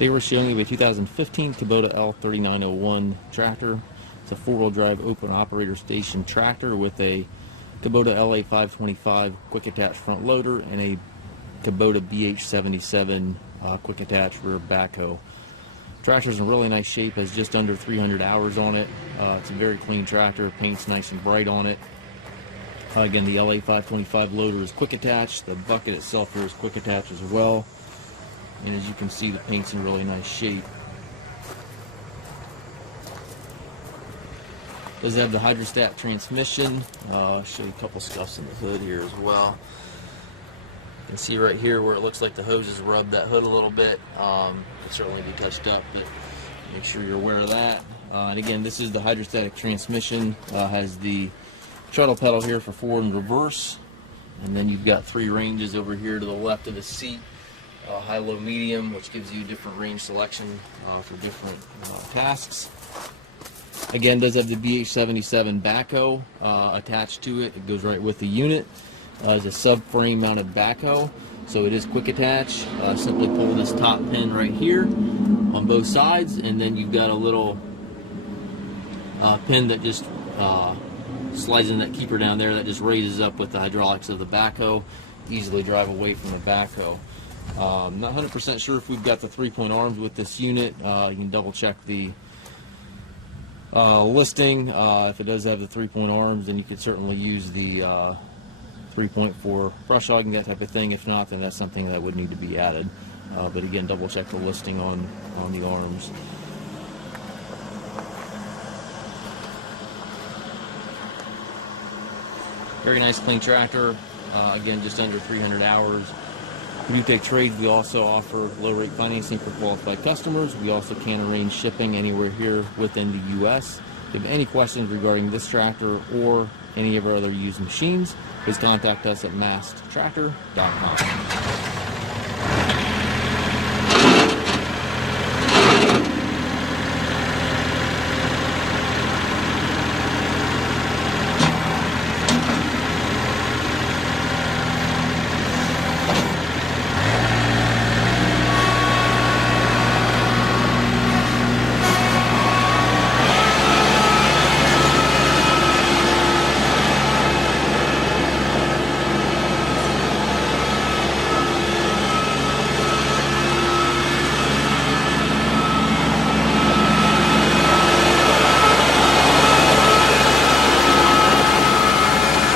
Today we're showing you a 2015 Kubota L3901 tractor. It's a four-wheel drive open operator station tractor with a Kubota LA525 quick attach front loader and a Kubota BH77 quick attach rear backhoe. Tractor's in really nice shape, has just under 300 hours on it. It's a very clean tractor, paint's nice and bright on it. Again, the LA525 loader is quick attach. The bucket itself here is quick attach as well. And as you can see, the paint's in really nice shape. Does have the hydrostat transmission. I'll show you a couple scuffs in the hood here as well. You can see right here where it looks like the hoses rubbed that hood a little bit. Can certainly be touched up, but make sure you're aware of that. And again, this is the hydrostatic transmission. Has the shuttle pedal here for forward and reverse, and then you've got three ranges over here to the left of the seat. High, low, medium, which gives you different range selection for different tasks. Again, does have the BH77 backhoe attached to it. It goes right with the unit. It's a subframe mounted backhoe, so it is quick attach. Simply pull this top pin right here on both sides, and then you've got a little pin that just slides in that keeper down there that just raises up with the hydraulics of the backhoe. Easily drive away from the backhoe. Not 100% sure if we've got the 3-point arms with this unit. You can double check the listing. If it does have the 3-point arms, then you could certainly use the 3-point for brush hogging, that type of thing. If not, then that's something that would need to be added. But again, double check the listing on the arms. Very nice clean tractor. Again, just under 300 hours. We do take trades. We also offer low-rate financing for qualified customers. We also can arrange shipping anywhere here within the U.S. If you have any questions regarding this tractor or any of our other used machines, please contact us at maskedtractor.com.